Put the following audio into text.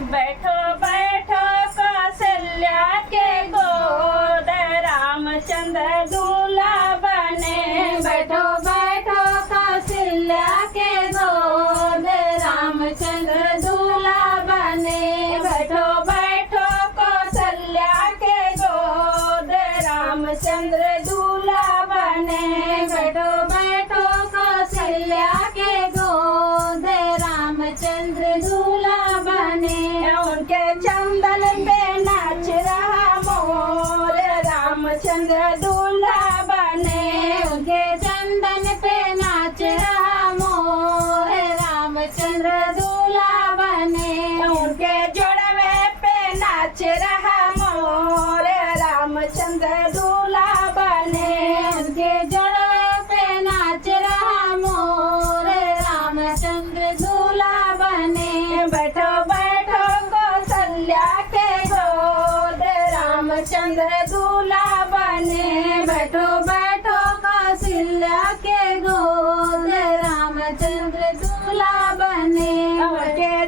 बैठो बैठो कौशल्या के गोद रामचंद्र दूल्हा बने। बैठो बैठो कौशल्या के गोद रामचंद्र दूल्हा बने। बैठो बैठो कौशल्या के गोद रामचंद्र दूल्हा बने। बैठो बैठो कौशल्या के गोद रामचंद्र दूल्हा बने। उनके चंदन पे नाच रहा मोर रामचंद्र दूल्हा बने। उनके चंदन पे नाच रहा मोर रामचंद्र दूल्हा बने। उनके जोड़वे पे नाच रहा मोर रामचंद्र दूल्हा बने। उनके जोड़वे पे नाच रहा मोर रामचंद्र दूल्हा बने। बैठो बैठो कौशल्या के गोद रामचंद्र दूल्हा बने। बैठो बैठो कौशल्या के गोद रामचंद्र दूल्हा बने। उनके